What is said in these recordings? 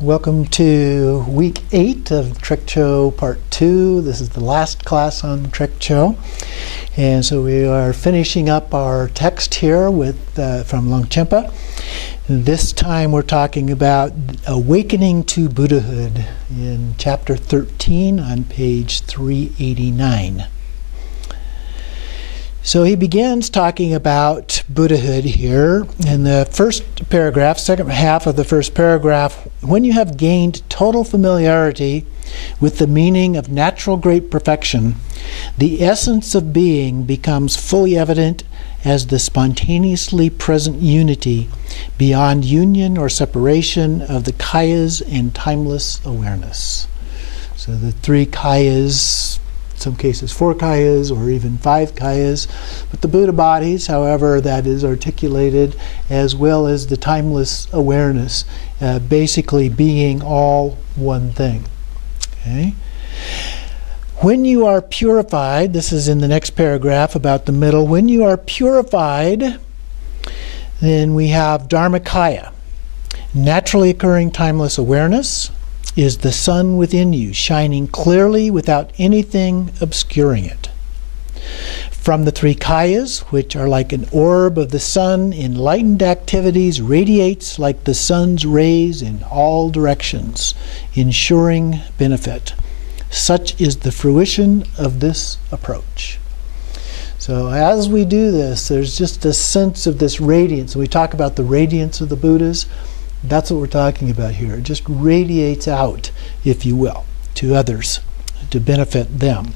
Welcome to week 8 of Trekcho part 2. This is the last class on Trekcho. And so we are finishing up our text here with from Longchenpa. This time we're talking about awakening to Buddhahood in chapter 13 on page 389. So he begins talking about Buddhahood here in the first paragraph, second half of the first paragraph. When you have gained total familiarity with the meaning of natural great perfection, the essence of being becomes fully evident as the spontaneously present unity beyond union or separation of the kayas and timeless awareness. So the three kayas, in some cases 4 kayas or even 5 kayas, but the Buddha bodies, however that is articulated, as well as the timeless awareness, basically being all one thing. Okay? When you are purified, this is in the next paragraph about the middle, when you are purified, then we have Dharmakaya, naturally occurring timeless awareness, is the sun within you, shining clearly without anything obscuring it. From the 3 kayas, which are like an orb of the sun, enlightened activities radiates like the sun's rays in all directions, ensuring benefit. Such is the fruition of this approach. So as we do this, there's just a sense of this radiance. We talk about the radiance of the Buddhas. That's what we're talking about here. It just radiates out, if you will, to others, to benefit them.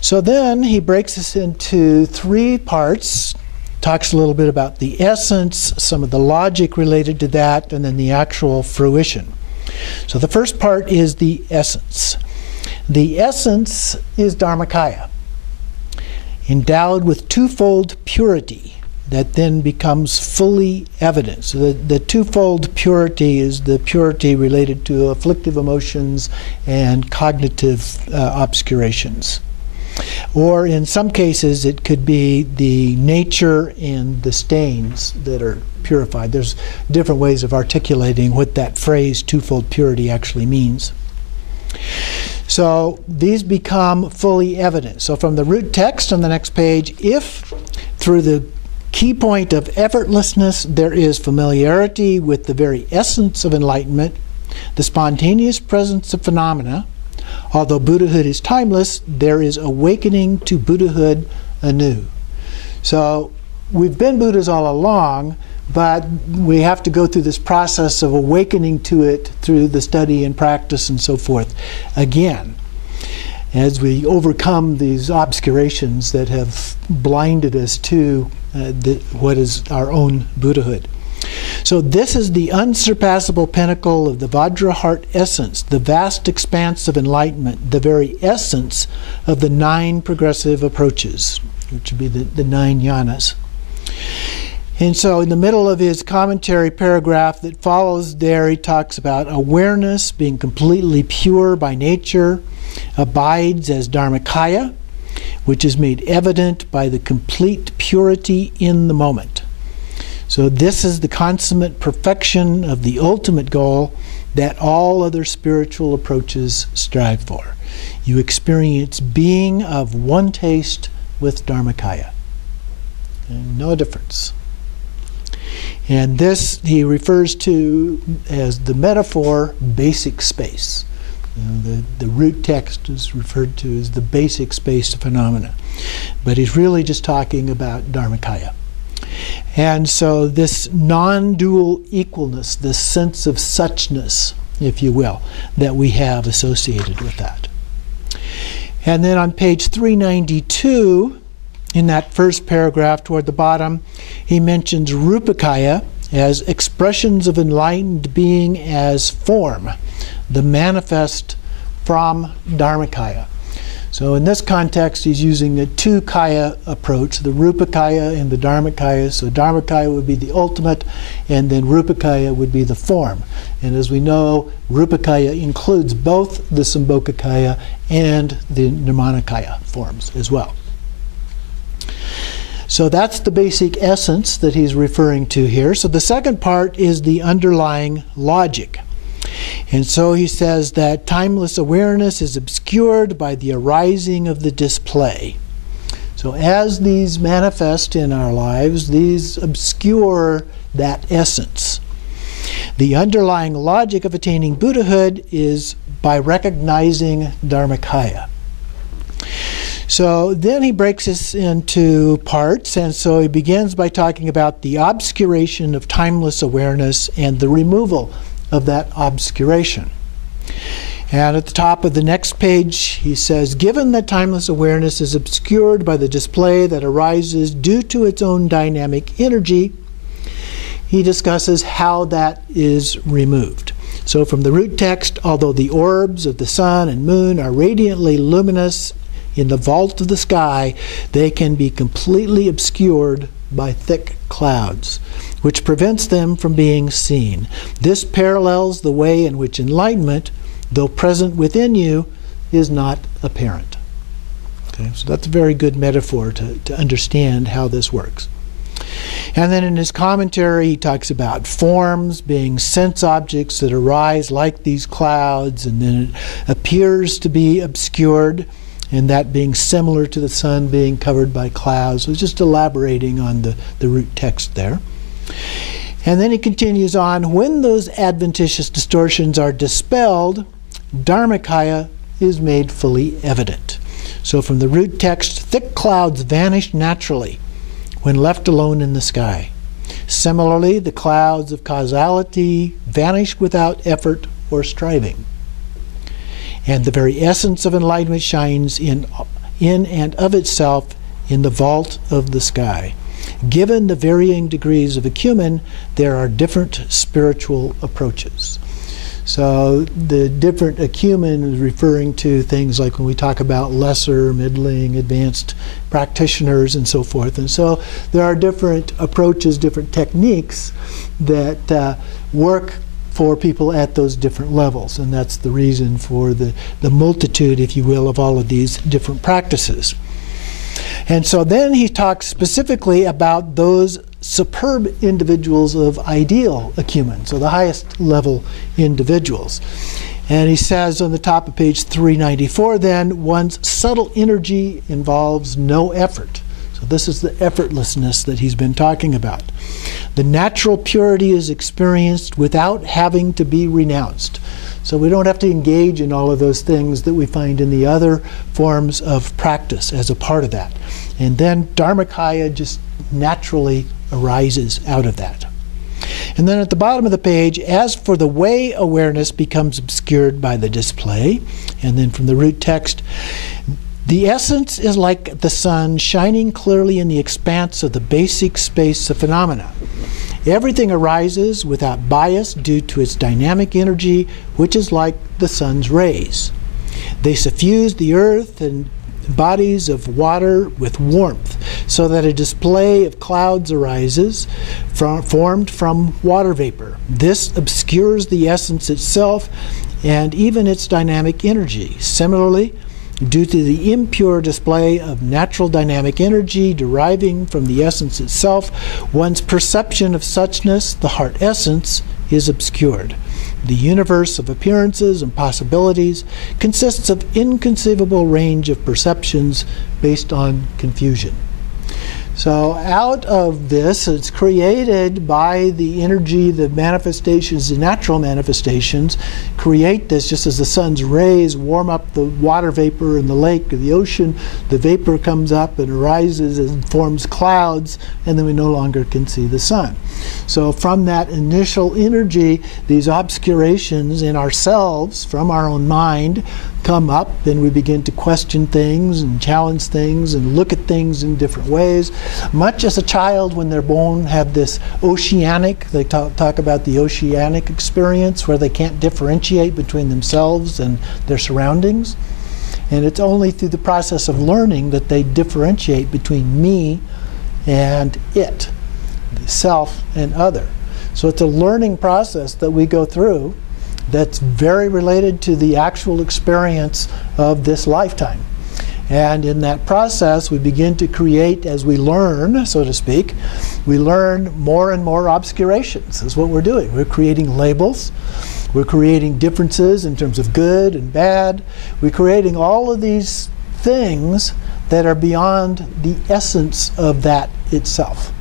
So then he breaks this into 3 parts, talks a little bit about the essence, some of the logic related to that, and then the actual fruition. So the first part is the essence. The essence is Dharmakaya, endowed with twofold purity that then becomes fully evident. So the twofold purity is the purity related to afflictive emotions and cognitive obscurations. Or in some cases it could be the nature and the stains that are purified. There's different ways of articulating what that phrase twofold purity actually means. So these become fully evident. So from the root text on the next page, if through the key point of effortlessness there is familiarity with the very essence of enlightenment, the spontaneous presence of phenomena, although Buddhahood is timeless, there is awakening to Buddhahood anew. So we've been Buddhas all along, but we have to go through this process of awakening to it through the study and practice and so forth again, as we overcome these obscurations that have blinded us to what is our own Buddhahood. So this is the unsurpassable pinnacle of the Vajra heart essence, the vast expanse of enlightenment, the very essence of the 9 progressive approaches, which would be the 9 jhanas. And so in the middle of his commentary paragraph that follows there, he talks about awareness being completely pure by nature, abides as Dharmakaya, which is made evident by the complete purity in the moment. So this is the consummate perfection of the ultimate goal that all other spiritual approaches strive for. You experience being of one taste with Dharmakaya. And no difference. And this he refers to as the metaphor basic space. The root text is referred to as the basic space phenomena. But he's really just talking about Dharmakaya. And so this non-dual equalness, this sense of suchness, if you will, that we have associated with that. And then on page 392, in that first paragraph toward the bottom, he mentions Rupakaya as expressions of enlightened being as form, the manifest from Dharmakaya. So in this context, he's using a 2 kaya approach, the Rupakaya and the Dharmakaya. So Dharmakaya would be the ultimate, and then Rupakaya would be the form. And as we know, Rupakaya includes both the Sambhogakaya and the Nirmanakaya forms as well. So that's the basic essence that he's referring to here. So the second part is the underlying logic. And so he says that timeless awareness is obscured by the arising of the display. So as these manifest in our lives, these obscure that essence. The underlying logic of attaining Buddhahood is by recognizing Dharmakaya. So then he breaks this into parts, and so he begins by talking about the obscuration of timeless awareness and the removal of that obscuration. And at the top of the next page, he says, given that timeless awareness is obscured by the display that arises due to its own dynamic energy, he discusses how that is removed. So from the root text, although the orbs of the sun and moon are radiantly luminous in the vault of the sky, they can be completely obscured by thick clouds, which prevents them from being seen. This parallels the way in which enlightenment, though present within you, is not apparent. Okay, so that's a very good metaphor to understand how this works. And then in his commentary, he talks about forms being sense objects that arise like these clouds, and then it appears to be obscured, and that being similar to the sun being covered by clouds. So just elaborating on the root text there. And then he continues on, when those adventitious distortions are dispelled, Dharmakaya is made fully evident. So from the root text, thick clouds vanish naturally when left alone in the sky. Similarly, the clouds of causality vanish without effort or striving. And the very essence of enlightenment shines in and of itself in the vault of the sky. Given the varying degrees of acumen, there are different spiritual approaches. So the different acumen is referring to things like when we talk about lesser, middling, advanced practitioners and so forth. And so there are different approaches, different techniques that work for people at those different levels. And that's the reason for the multitude, if you will, of all of these different practices. And so then he talks specifically about those superb individuals of ideal acumen, so the highest level individuals. And he says on the top of page 394 then, one's subtle energy involves no effort. So this is the effortlessness that he's been talking about. The natural purity is experienced without having to be renounced. So we don't have to engage in all of those things that we find in the other forms of practice as a part of that. And then Dharmakaya just naturally arises out of that. And then at the bottom of the page, as for the way awareness becomes obscured by the display, and then from the root text, the essence is like the sun shining clearly in the expanse of the basic space of phenomena. Everything arises without bias due to its dynamic energy, which is like the sun's rays. They suffuse the earth and bodies of water with warmth, so that a display of clouds arises formed from water vapor. This obscures the essence itself and even its dynamic energy. Similarly, due to the impure display of natural dynamic energy deriving from the essence itself, one's perception of suchness, the heart essence, is obscured. The universe of appearances and possibilities consists of inconceivable range of perceptions based on confusion. So out of this, it's created by the energy, the manifestations, the natural manifestations, create this just as the sun's rays warm up the water vapor in the lake or the ocean. The vapor comes up and arises and forms clouds, and then we no longer can see the sun. So from that initial energy, these obscurations in ourselves, from our own mind, come up, and we begin to question things and challenge things and look at things in different ways. Much as a child, when they're born, have this oceanic, they talk about the oceanic experience where they can't differentiate between themselves and their surroundings. And it's only through the process of learning that they differentiate between me and it, the self and other. So it's a learning process that we go through that's very related to the actual experience of this lifetime. And in that process, we begin to create, as we learn, so to speak, we learn more and more obscurations, is what we're doing. We're creating labels. We're creating differences in terms of good and bad. We're creating all of these things that are beyond the essence of that itself.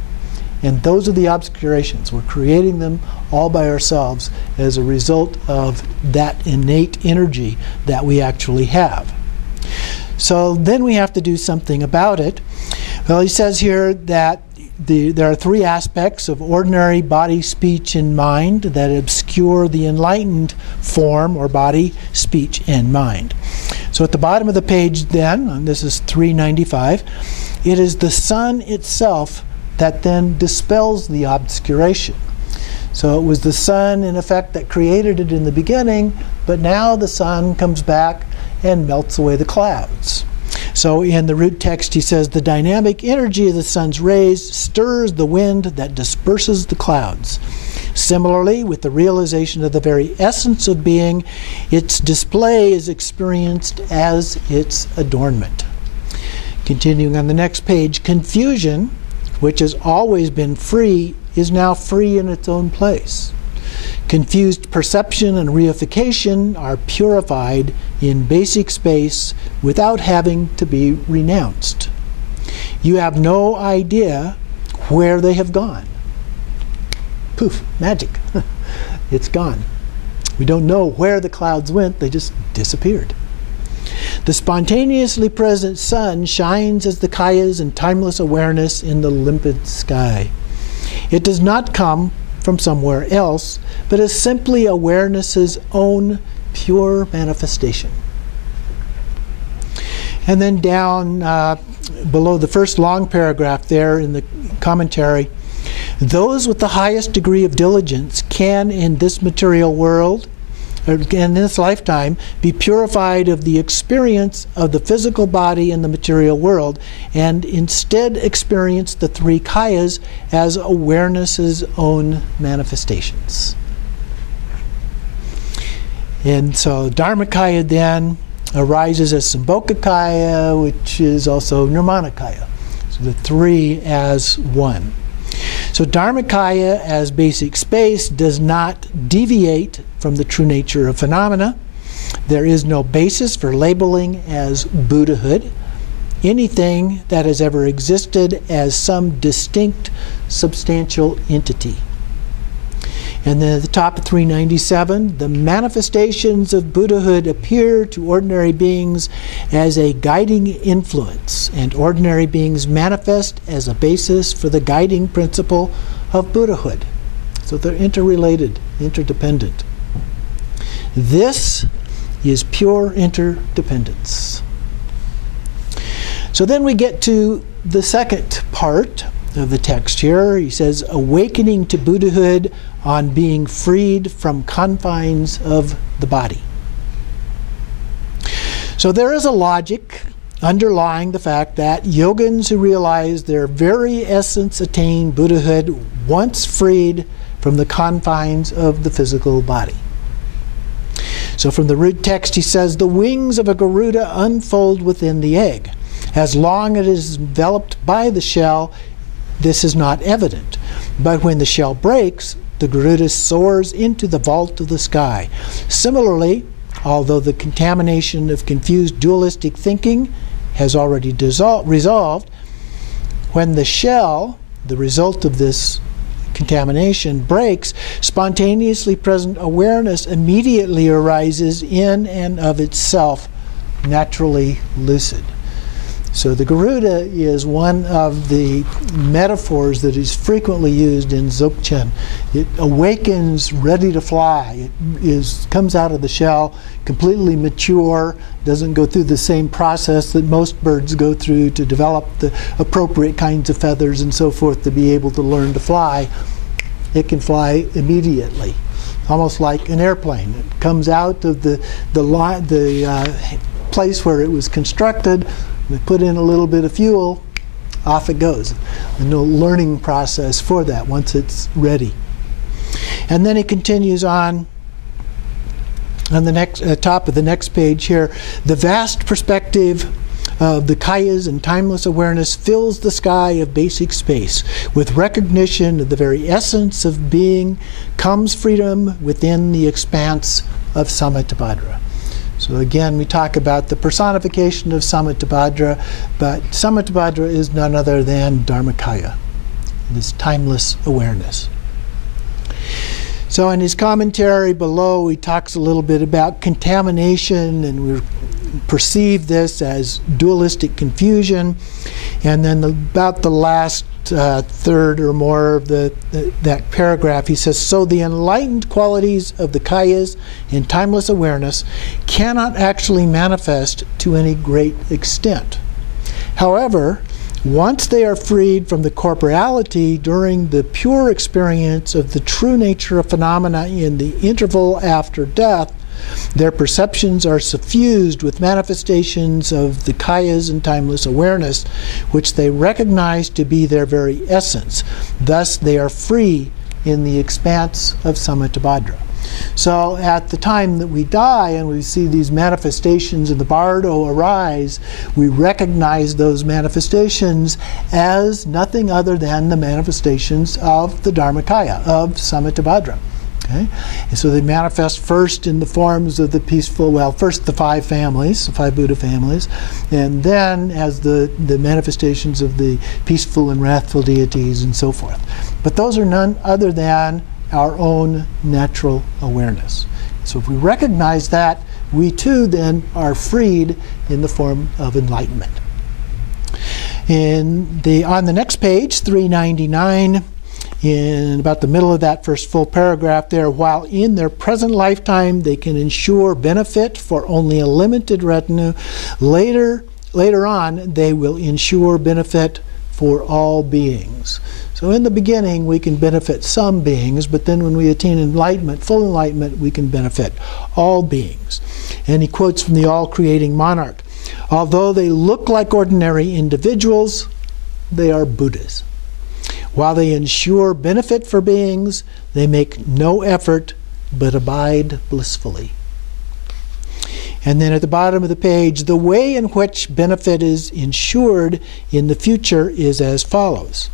And those are the obscurations. We're creating them all by ourselves as a result of that innate energy that we actually have. So then we have to do something about it. Well, he says here that there are three aspects of ordinary body, speech, and mind that obscure the enlightened form or body, speech, and mind. So at the bottom of the page then, and this is 395, it is the sun itself that then dispels the obscuration. So it was the sun, in effect, that created it in the beginning, but now the sun comes back and melts away the clouds. So in the root text he says, the dynamic energy of the sun's rays stirs the wind that disperses the clouds. Similarly, with the realization of the very essence of being, its display is experienced as its adornment. Continuing on the next page, confusion, which has always been free, is now free in its own place. Confused perception and reification are purified in basic space without having to be renounced. You have no idea where they have gone. Poof, magic. It's gone. We don't know where the clouds went, they just disappeared. The spontaneously present sun shines as the kayas in timeless awareness in the limpid sky. It does not come from somewhere else, but is simply awareness's own pure manifestation. And then down below the first long paragraph there in the commentary, those with the highest degree of diligence can in this material world, or in this lifetime, be purified of the experience of the physical body in the material world, and instead experience the three kayas as awareness's own manifestations. And so Dharmakaya then arises as Sambhogakaya, which is also Nirmanakaya. So the three as one. So Dharmakaya as basic space does not deviate from the true nature of phenomena. There is no basis for labeling as Buddhahood anything that has ever existed as some distinct substantial entity. And then at the top of 397, the manifestations of Buddhahood appear to ordinary beings as a guiding influence, and ordinary beings manifest as a basis for the guiding principle of Buddhahood. So they're interrelated, interdependent. This is pure interdependence. So then we get to the second part of the text here. He says, awakening to Buddhahood on being freed from confines of the body. So there is a logic underlying the fact that yogins who realize their very essence attain Buddhahood once freed from the confines of the physical body. So from the root text he says, the wings of a Garuda unfold within the egg. As long as it is enveloped by the shell, this is not evident. But when the shell breaks, the Garuda soars into the vault of the sky. Similarly, although the contamination of confused dualistic thinking has already resolved, when the shell, the result of this contamination, breaks, spontaneously present awareness immediately arises in and of itself, naturally lucid. So the Garuda is one of the metaphors that is frequently used in Dzogchen. It awakens ready to fly. It comes out of the shell completely mature, doesn't go through the same process that most birds go through to develop the appropriate kinds of feathers and so forth to be able to learn to fly. It can fly immediately, almost like an airplane. It comes out of the place where it was constructed. We put in a little bit of fuel, off it goes. And no learning process for that once it's ready. And then he continues on the next top of the next page here. The vast perspective of the kayas and timeless awareness fills the sky of basic space. With recognition of the very essence of being comes freedom within the expanse of Samattabhadra. So again, we talk about the personification of Samattabhadra, but Samattabhadra is none other than Dharmakaya, this timeless awareness. So in his commentary below, he talks a little bit about contamination, and we perceive this as dualistic confusion. And then about the last third or more of that paragraph, he says, so the enlightened qualities of the kayas in timeless awareness cannot actually manifest to any great extent. However, once they are freed from the corporeality during the pure experience of the true nature of phenomena in the interval after death, their perceptions are suffused with manifestations of the kayas and timeless awareness, which they recognize to be their very essence. Thus, they are free in the expanse of Samattabhadra. So at the time that we die and we see these manifestations in the bardo arise, we recognize those manifestations as nothing other than the manifestations of the Dharmakaya, of Samattabhadra. Okay? And so they manifest first in the forms of the peaceful, well, first the five families, the five Buddha families, and then as the manifestations of the peaceful and wrathful deities and so forth. But those are none other than our own natural awareness. So if we recognize that, we too then are freed in the form of enlightenment. On the next page, 399, in about the middle of that first full paragraph there, while in their present lifetime they can ensure benefit for only a limited retinue, later on they will ensure benefit for all beings. So in the beginning we can benefit some beings, but then when we attain enlightenment, full enlightenment, we can benefit all beings. And he quotes from the all-creating monarch, although they look like ordinary individuals, they are Buddhas. While they ensure benefit for beings, they make no effort but abide blissfully. And then at the bottom of the page, the way in which benefit is ensured in the future is as follows.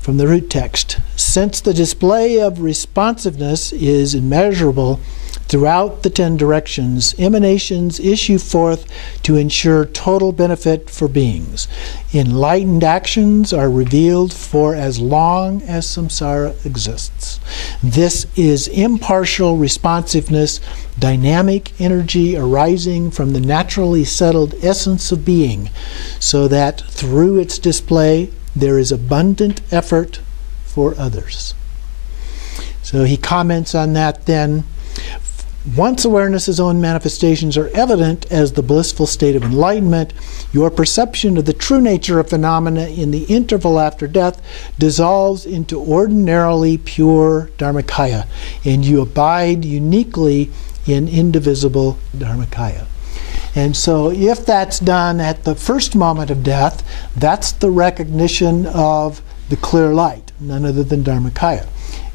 From the root text, since the display of responsiveness is immeasurable throughout the 10 directions, emanations issue forth to ensure total benefit for beings. Enlightened actions are revealed for as long as samsara exists. This is impartial responsiveness, dynamic energy arising from the naturally settled essence of being, so that through its display there is abundant effort for others. So he comments on that then. Once awareness's own manifestations are evident as the blissful state of enlightenment, your perception of the true nature of phenomena in the interval after death dissolves into ordinarily pure Dharmakaya, and you abide uniquely in indivisible Dharmakaya. And so if that's done at the first moment of death, that's the recognition of the clear light, none other than Dharmakaya.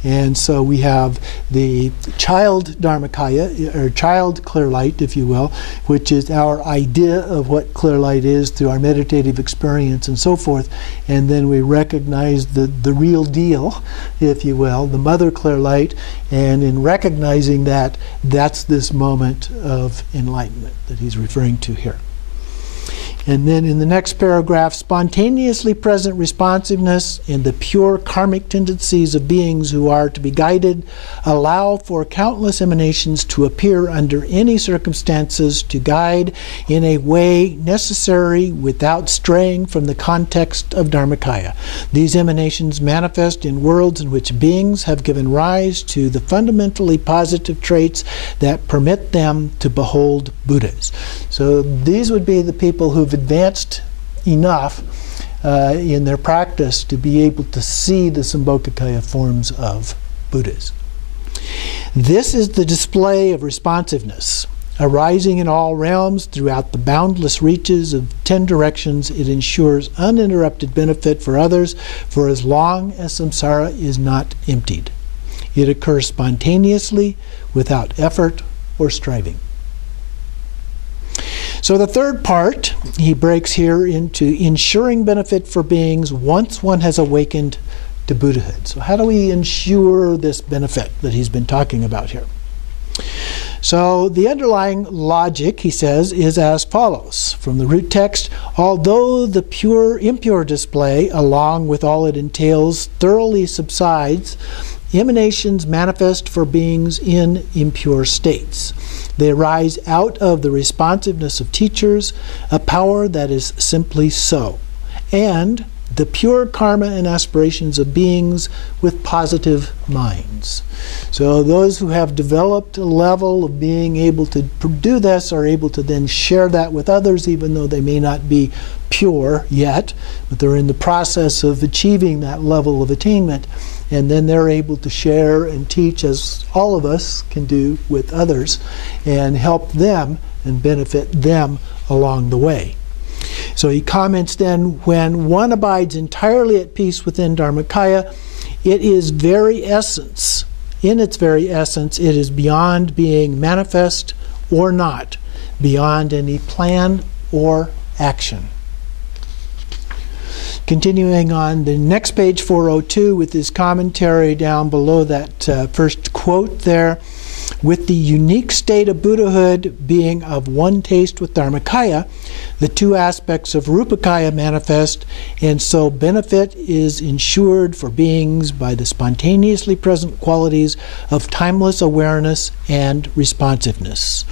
And so we have the child Dharmakaya, or child clear light, if you will, which is our idea of what clear light is through our meditative experience and so forth. And then we recognize the real deal, if you will, the mother clear light. And in recognizing that, that's this moment of enlightenment that he's referring to here. And then in the next paragraph, spontaneously present responsiveness and the pure karmic tendencies of beings who are to be guided allow for countless emanations to appear under any circumstances to guide in a way necessary without straying from the context of Dharmakaya. These emanations manifest in worlds in which beings have given rise to the fundamentally positive traits that permit them to behold Buddhas. So these would be the people who've advanced enough in their practice to be able to see the Sambhogakaya forms of Buddhas. This is the display of responsiveness. Arising in all realms throughout the boundless reaches of 10 directions, it ensures uninterrupted benefit for others for as long as samsara is not emptied. It occurs spontaneously, without effort or striving. So So the third part, he breaks here into ensuring benefit for beings once one has awakened to Buddhahood. So how do we ensure this benefit that he's been talking about here? So the underlying logic, he says, is as follows. From the root text, although the impure display, along with all it entails, thoroughly subsides, emanations manifest for beings in impure states. They arise out of the responsiveness of teachers, a power that is simply so, and the pure karma and aspirations of beings with positive minds. So those who have developed a level of being able to do this are able to then share that with others, even though they may not be pure yet, but they're in the process of achieving that level of attainment. And then they're able to share and teach, as all of us can do, with others, and help them and benefit them along the way. So he comments then, when one abides entirely at peace within Dharmakaya, it is very essence, in its very essence, it is beyond being manifest or not, beyond any plan or action. Continuing on the next page, 402, with his commentary down below that first quote there, with the unique state of Buddhahood being of one taste with Dharmakaya, the two aspects of Rupakaya manifest, and so benefit is ensured for beings by the spontaneously present qualities of timeless awareness and responsiveness.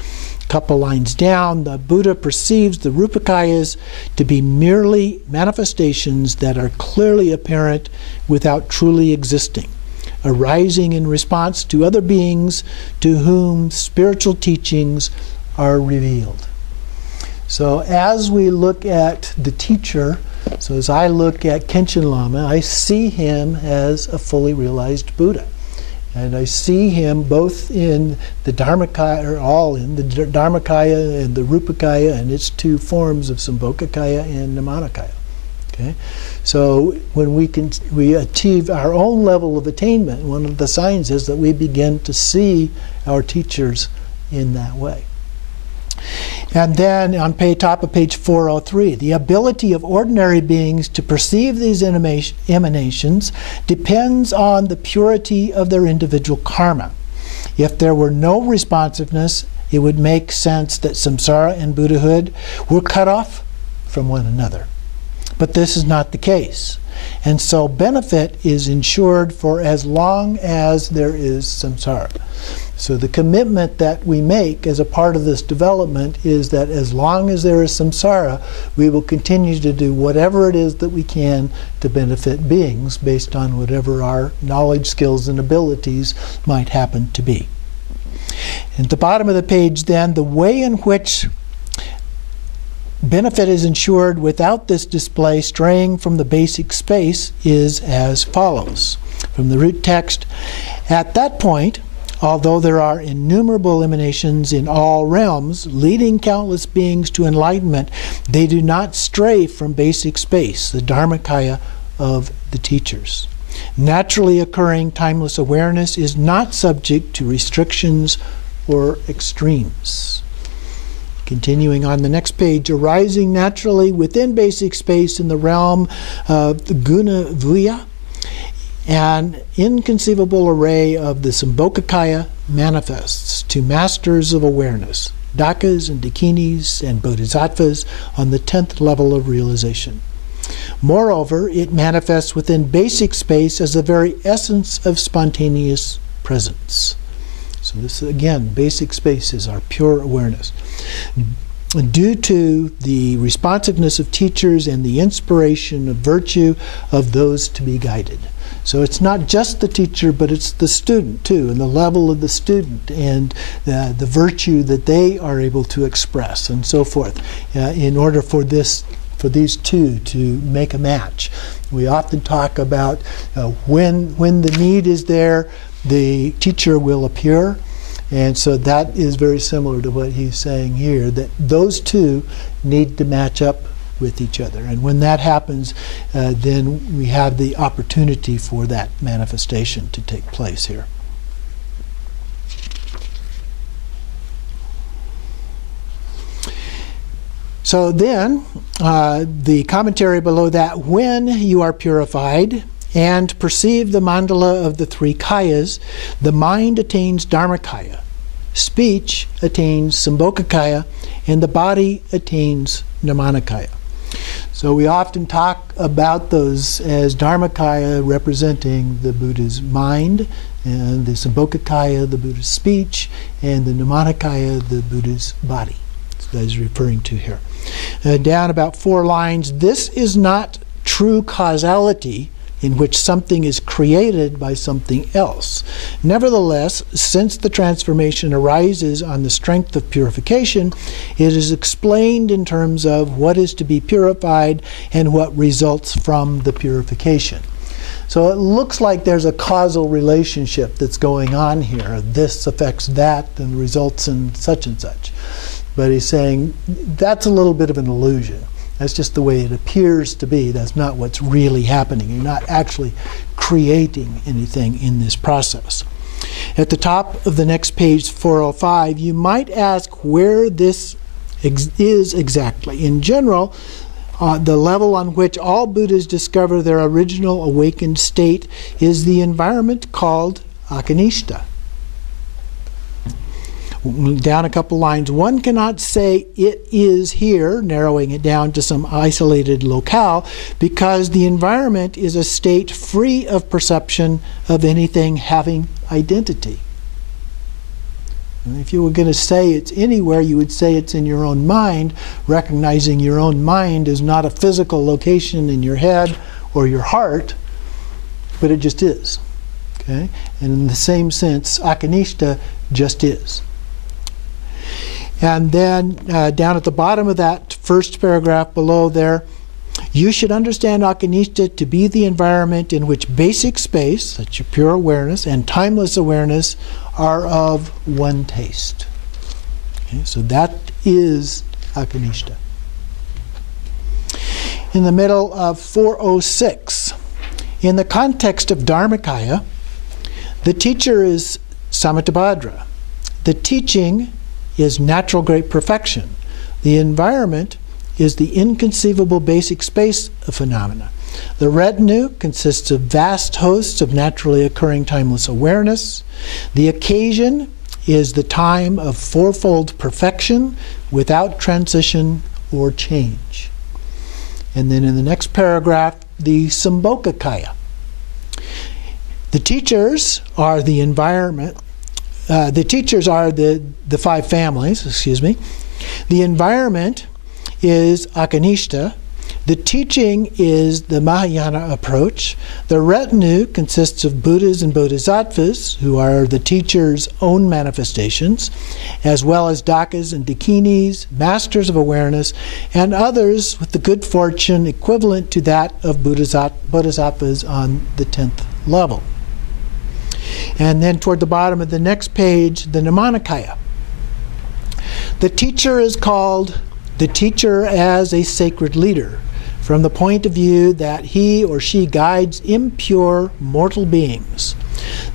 Couple lines down, the Buddha perceives the Rupakayas to be merely manifestations that are clearly apparent without truly existing, arising in response to other beings to whom spiritual teachings are revealed. So as we look at the teacher, so as I look at Khenchen Lama, I see him as a fully realized Buddha. And I see him both in the Dharmakaya, or all in the Dharmakaya and the Rupakaya and its two forms of Sambhogakaya and Nirmanakaya. Okay? So when we achieve our own level of attainment, one of the signs is that we begin to see our teachers in that way. And then on top of page 403, the ability of ordinary beings to perceive these emanations depends on the purity of their individual karma. If there were no responsiveness, it would make sense that samsara and Buddhahood were cut off from one another. But this is not the case. And so benefit is ensured for as long as there is samsara. So the commitment that we make as a part of this development is that as long as there is samsara, we will continue to do whatever it is that we can to benefit beings based on whatever our knowledge, skills, and abilities might happen to be. And at the bottom of the page then, the way in which benefit is ensured without this display straying from the basic space is as follows. From the root text, at that point, although there are innumerable emanations in all realms, leading countless beings to enlightenment, they do not stray from basic space, the Dharmakaya of the teachers. Naturally occurring timeless awareness is not subject to restrictions or extremes. Continuing on the next page, arising naturally within basic space in the realm of guna vuya, an inconceivable array of the Sambhogakaya manifests to masters of awareness, Dakas and Dakinis and Bodhisattvas on the 10th level of realization. Moreover, it manifests within basic space as the very essence of spontaneous presence. So this, again, basic space is our pure awareness. Due to the responsiveness of teachers and the inspiration of virtue of those to be guided. So it's not just the teacher, but it's the student too, and the level of the student and the virtue that they are able to express and so forth in order for these two to make a match. We often talk about when the need is there, the teacher will appear. And so that is very similar to what he's saying here, that those two need to match up with each other. And when that happens, then we have the opportunity for that manifestation to take place here. So then, the commentary below that, when you are purified and perceive the mandala of the three kayas, the mind attains dharmakaya, speech attains sambhogakaya, and the body attains nirmanakaya. So we often talk about those as dharmakaya representing the Buddha's mind, and the sambhogakaya, the Buddha's speech, and the nirmanakaya, the Buddha's body. That's what he's referring to here. Down about 4 lines, this is not true causality in which something is created by something else. Nevertheless, since the transformation arises on the strength of purification, it is explained in terms of what is to be purified and what results from the purification. So it looks like there's a causal relationship that's going on here. This affects that and results in such and such. But he's saying that's a little bit of an illusion. That's just the way it appears to be. That's not what's really happening. You're not actually creating anything in this process. At the top of the next page, 405, you might ask where this is exactly. In general, the level on which all Buddhas discover their original awakened state is the environment called akanishta. Down a couple lines, one cannot say it is here, narrowing it down to some isolated locale, because the environment is a state free of perception of anything having identity. And if you were going to say it's anywhere, you would say it's in your own mind, recognizing your own mind is not a physical location in your head or your heart, but it just is. Okay? And in the same sense, akanishta just is. And then down at the bottom of that first paragraph below there, you should understand akanishta to be the environment in which basic space, that's your pure awareness, and timeless awareness are of one taste. Okay, so that is akanishta. In the middle of 406, in the context of Dharmakaya, the teacher is Samittabhadra. The teaching is natural great perfection. The environment is the inconceivable basic space of phenomena. The retinue consists of vast hosts of naturally occurring timeless awareness. The occasion is the time of fourfold perfection without transition or change. And then in the next paragraph, the Sambhogakaya. The teachers are the environment. The teachers are the 5 families, excuse me. The environment is akanishta. The teaching is the Mahayana approach. The retinue consists of Buddhas and Bodhisattvas, who are the teacher's own manifestations, as well as Dakas and Dakinis, masters of awareness, and others with the good fortune equivalent to that of Bodhisattvas on the 10th level. And then toward the bottom of the next page, the Nirmanakaya. The teacher is called the teacher as a sacred leader, from the point of view that he or she guides impure mortal beings.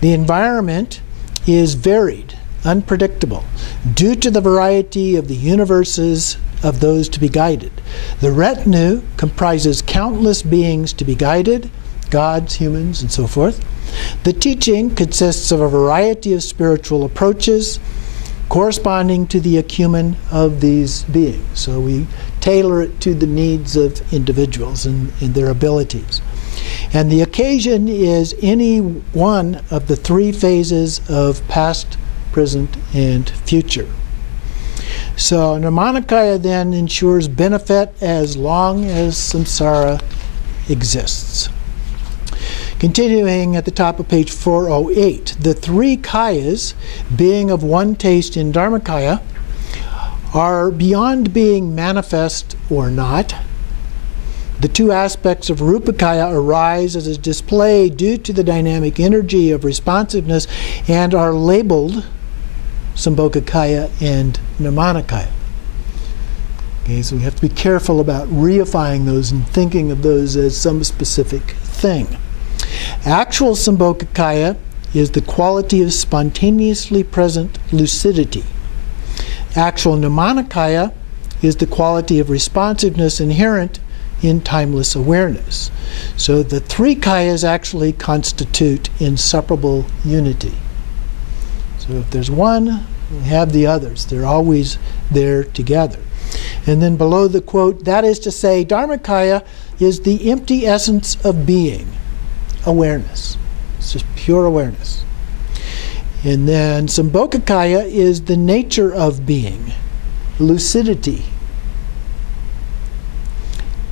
The environment is varied, unpredictable, due to the variety of the universes of those to be guided. The retinue comprises countless beings to be guided, gods, humans, and so forth. The teaching consists of a variety of spiritual approaches corresponding to the acumen of these beings. So we tailor it to the needs of individuals and their abilities. And the occasion is any one of the 3 phases of past, present, and future. So Nirmanakaya then ensures benefit as long as samsara exists. Continuing at the top of page 408, the 3 kayas, being of one taste in Dharmakaya, are beyond being manifest or not. The 2 aspects of Rupakaya arise as a display due to the dynamic energy of responsiveness and are labeled Sambhogakaya and Nirmanakaya. Okay, so we have to be careful about reifying those and thinking of those as some specific thing. Actual Sambhogakaya is the quality of spontaneously present lucidity. Actual Nirmanakaya is the quality of responsiveness inherent in timeless awareness. So the three kayas actually constitute inseparable unity. So if there's one, we have the others. They're always there together. And then below the quote, that is to say, Dharmakaya is the empty essence of being, awareness. It's just pure awareness. And then Sambhogakaya is the nature of being, lucidity.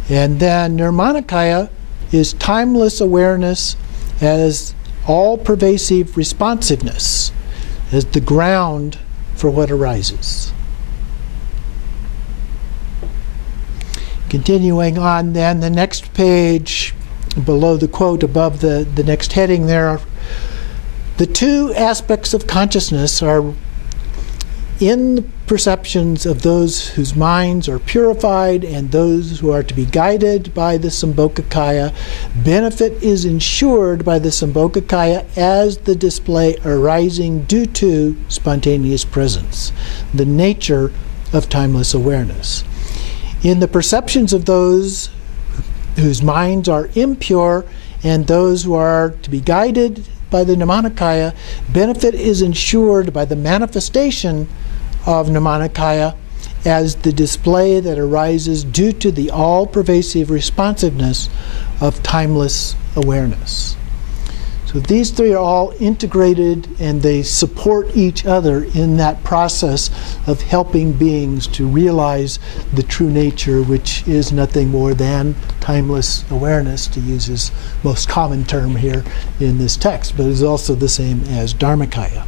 And then Nirmanakaya is timeless awareness as all-pervasive responsiveness, as the ground for what arises. Continuing on then, the next page, below the quote, above the next heading there, the two aspects of consciousness are in the perceptions of those whose minds are purified and those who are to be guided by the Sambhogakaya. Benefit is ensured by the Sambhogakaya as the display arising due to spontaneous presence, the nature of timeless awareness. In the perceptions of those whose minds are impure and those who are to be guided by the Nirmanakaya, benefit is ensured by the manifestation of Nirmanakaya as the display that arises due to the all-pervasive responsiveness of timeless awareness. So these three are all integrated and they support each other in that process of helping beings to realize the true nature, which is nothing more than timeless awareness, to use his most common term here in this text, but is also the same as Dharmakaya.